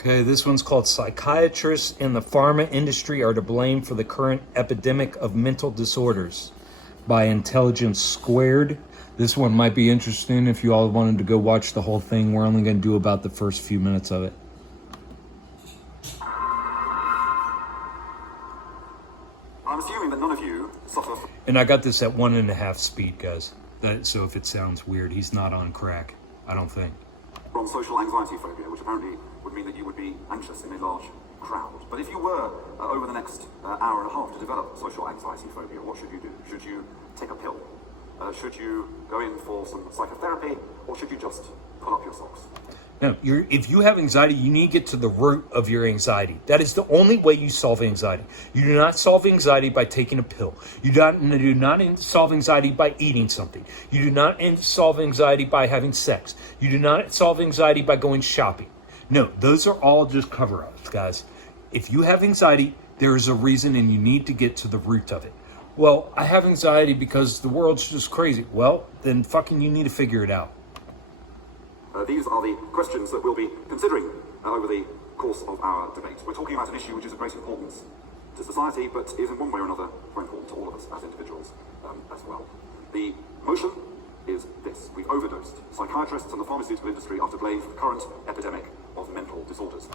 Okay, this one's called Psychiatrists in the Pharma Industry Are to Blame for the Current Epidemic of Mental Disorders by Intelligence Squared. This one might be interesting if you all wanted to go watch the whole thing. We're only going to do about the first few minutes of it. I'm assuming that none of you suffer. And I got this at 1.5 speed, guys. So if it sounds weird, he's not on crack, I don't think. From social anxiety phobia, which apparently would mean that you would be anxious in a large crowd. But if you were, over the next hour and a half, to develop social anxiety phobia, what should you do? Should you take a pill? Should you go in for some psychotherapy? Or should you just pull up your socks? No, if you have anxiety, you need to get to the root of your anxiety. That is the only way you solve anxiety. You do not solve anxiety by taking a pill. You do not solve anxiety by eating something. You do not solve anxiety by having sex. You do not solve anxiety by going shopping. No, those are all just cover-ups, guys. If you have anxiety, there is a reason and you need to get to the root of it. Well, I have anxiety because the world's just crazy. Well, then fucking you need to figure it out. These are the questions that we'll be considering over the course of our debate. We're talking about an issue which is of great importance to society, but is in one way or another very important to all of us as individuals as well. The motion is this: we've overdosed. Psychiatrists and the pharmaceutical industry are to blame for the current epidemic of mental disorders.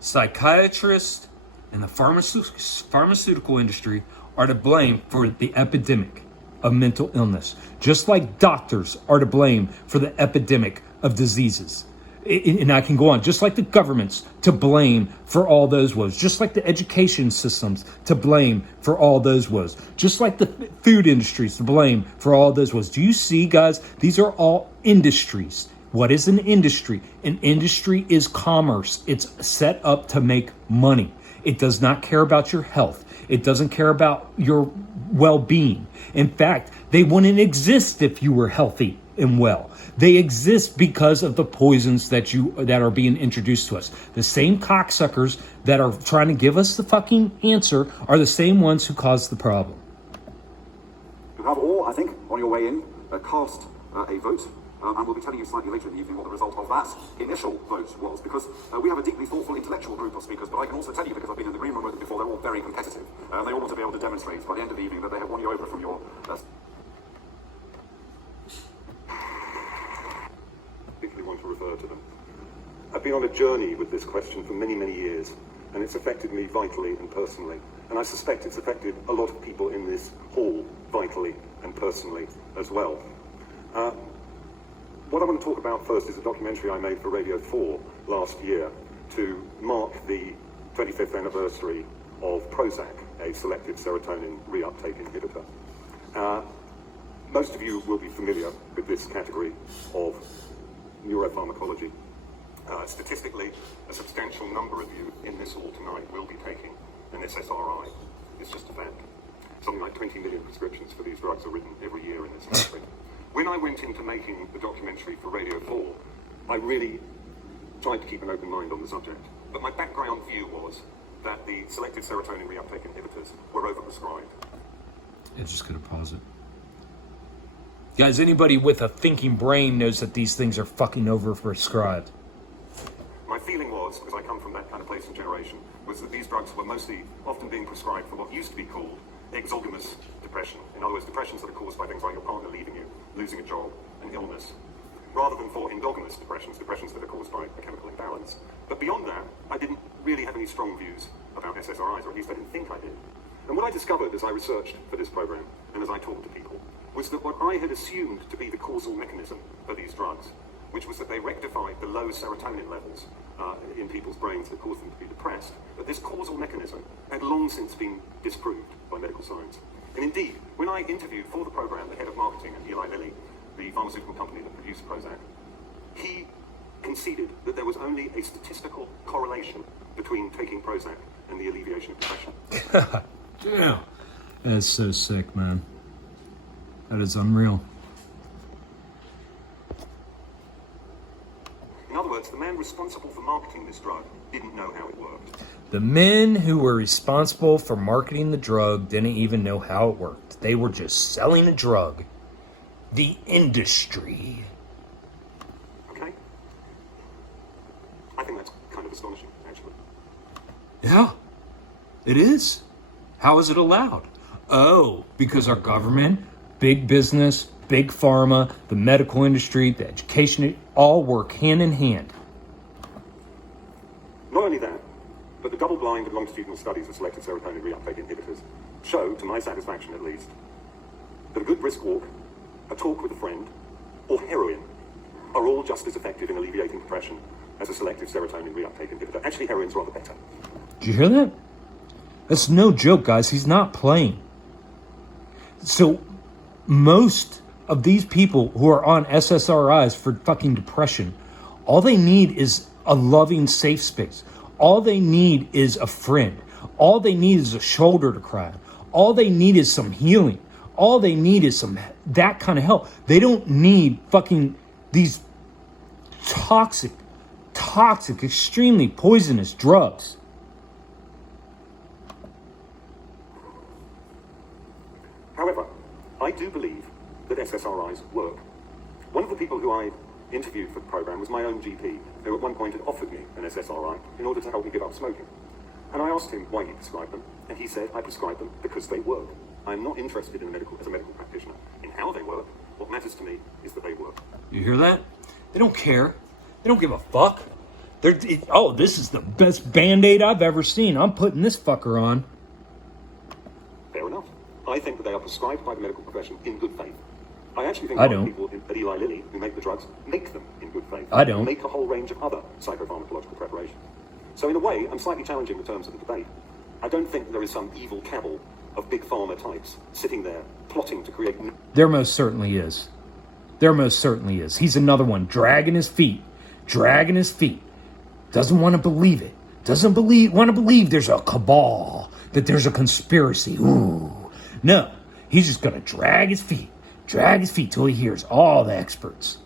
Psychiatrists and the pharmaceutical industry are to blame for the epidemic of mental illness, just like doctors are to blame for the epidemic of diseases. And I can go on, just like the governments to blame for all those woes, just like the education systems to blame for all those woes, just like the food industries to blame for all those woes. Do you see, guys? These are all industries. What is an industry? An industry is commerce. It's set up to make money. It does not care about your health. It doesn't care about your well-being. In fact, they wouldn't exist if you were healthy and well. They exist because of the poisons that are being introduced to us. The same cocksuckers that are trying to give us the fucking answer are the same ones who caused the problem. You have all, I think, on your way in, cast a vote. And we'll be telling you slightly later in the evening what the result of that initial vote was, because we have a deeply thoughtful intellectual group of speakers, but I can also tell you, because I've been in the green room with them before, they're all very competitive. They all want to be able to demonstrate by the end of the evening that they have won you over from your... particularly want to refer to them. I've been on a journey with this question for many, many years, and it's affected me vitally and personally. And I suspect it's affected a lot of people in this hall vitally and personally as well. What I want to talk about first is a documentary I made for Radio 4 last year to mark the 25th anniversary of Prozac, a selective serotonin reuptake inhibitor. Most of you will be familiar with this category of neuropharmacology. Statistically, a substantial number of you in this hall tonight will be taking an SSRI. It's just a fact. Something like 20 million prescriptions for these drugs are written every year in this country. When I went into making the documentary for Radio 4, I really tried to keep an open mind on the subject. But my background view was that the selective serotonin reuptake inhibitors were overprescribed. I'm just going to pause it. Guys, anybody with a thinking brain knows that these things are fucking overprescribed. My feeling was, because I come from that kind of place and generation, was that these drugs were mostly often being prescribed for what used to be called exogenous depression. In other words, depressions that are caused by things like your partner leaving you, losing a job, and illness, rather than for endogenous depressions that are caused by a chemical imbalance. But beyond that, I didn't really have any strong views about SSRIs, or at least I didn't think I did. And what I discovered as I researched for this program, and as I talked to people, was that what I had assumed to be the causal mechanism for these drugs, which was that they rectified the low serotonin levels in people's brains that caused them to be depressed, that this causal mechanism had long since been disproved by medical science. And indeed, when I interviewed for the program the head of marketing at Eli Lilly, the pharmaceutical company that produced Prozac, he conceded that there was only a statistical correlation between taking Prozac and the alleviation of depression. Damn. That's so sick, man. That is unreal. In other words, the man responsible for marketing this drug didn't know how it worked. The men who were responsible for marketing the drug didn't even know how it worked. They were just selling a drug. The industry. Okay? I think think that's kind of astonishing, actually. Yeah, it is. How is it allowed? Oh, because our government, big business, big pharma, the medical industry, the education, all work hand in hand. Not only that, but the double-blind and longitudinal studies of selective serotonin reuptake inhibitors show, to my satisfaction at least, that a good brisk walk, a talk with a friend, or heroin are all just as effective in alleviating depression as a selective serotonin reuptake inhibitor. Actually, heroin's rather better. Did you hear that? That's no joke, guys. He's not playing. So, most of these people who are on SSRIs for fucking depression, all they need is a loving safe space. All they need is a friend. All they need is a shoulder to cry on. All they need is some healing. All they need is that kind of help. They don't need fucking these toxic, extremely poisonous drugs. However, I do believe that SSRIs work. One of the people who I interviewed for the program was my own GP, who at one point had offered me an SSRI in order to help me give up smoking. And I asked him why he prescribed them, and he said, I prescribe them because they work. I'm not interested as a medical practitioner in how they work. What matters to me is that they work. You hear that? They don't care. They don't give a fuck. This is the best Band-Aid I've ever seen. I'm putting this fucker on. Fair enough. I think that they are prescribed by the medical profession in good faith. I actually think I a lot of don't. people at Eli Lilly who make the drugs make them in good faith. I don't. Make a whole range of other psychopharmacological preparations. So in a way, I'm slightly challenging the terms of the debate. I don't think there is some evil cabal of big pharma types sitting there plotting to create... There most certainly is. There most certainly is. He's another one dragging his feet. Doesn't want to believe it. Want to believe there's a cabal, that there's a conspiracy. Ooh. No, he's just going to drag his feet till he hears all the experts.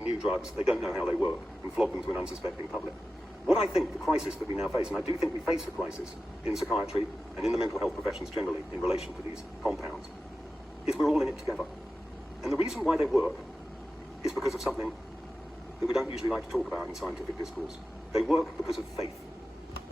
New drugs, they don't know how they work, and flog them to an unsuspecting public. What I think the crisis that we now face, and I do think we face a crisis in psychiatry and in the mental health professions generally in relation to these compounds, is we're all in it together. And the reason why they work is because of something that we don't usually like to talk about in scientific discourse. They work because of faith.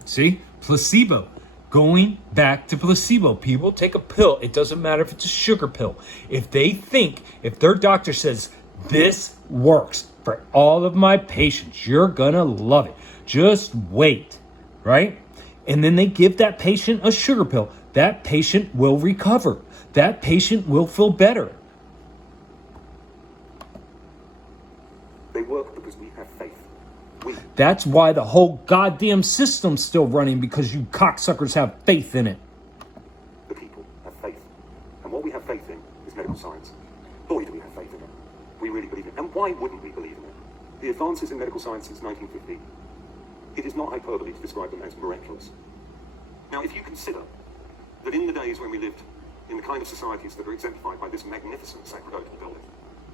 See? Placebo. Going back to placebo. People take a pill. It doesn't matter if it's a sugar pill. If their doctor says, this works for all of my patients, you're gonna love it. Just wait, right? And then they give that patient a sugar pill. That patient will recover. That patient will feel better. They work because we have faith. That's why the whole goddamn system's still running, because you cocksuckers have faith in it. The people have faith. And what we have faith in is medical science. Boy, do we have faith in it. We really believe in it. And why wouldn't we believe in it? The advances in medical science since 1950, it is not hyperbole to describe them as miraculous. Now, if you consider that in the days when we lived in the kind of societies that are exemplified by this magnificent sacerdotal building,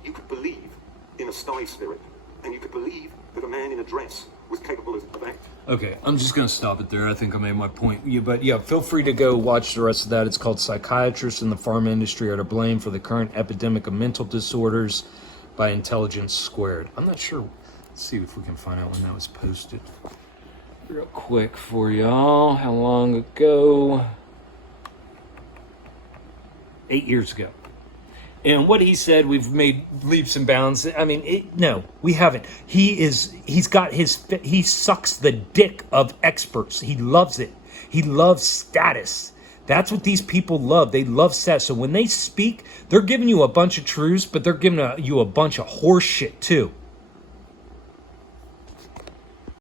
you could believe in a sty spirit, and you could believe that a man in a dress was capable of acting. Okay, I'm just going to stop it there. I think I made my point. But feel free to go watch the rest of that. It's called Psychiatrists in the Pharma Industry Are to Blame for the Current Epidemic of Mental Disorders by Intelligence Squared. I'm not sure. Let's see if we can find out when that was posted. Real quick for y'all. How long ago? 8 years ago. And what he said, we've made leaps and bounds. I mean, no, we haven't. He sucks the dick of experts. He loves it. He loves status. That's what these people love. They love status. So when they speak, they're giving you a bunch of truths, but they're giving you a bunch of horse shit too.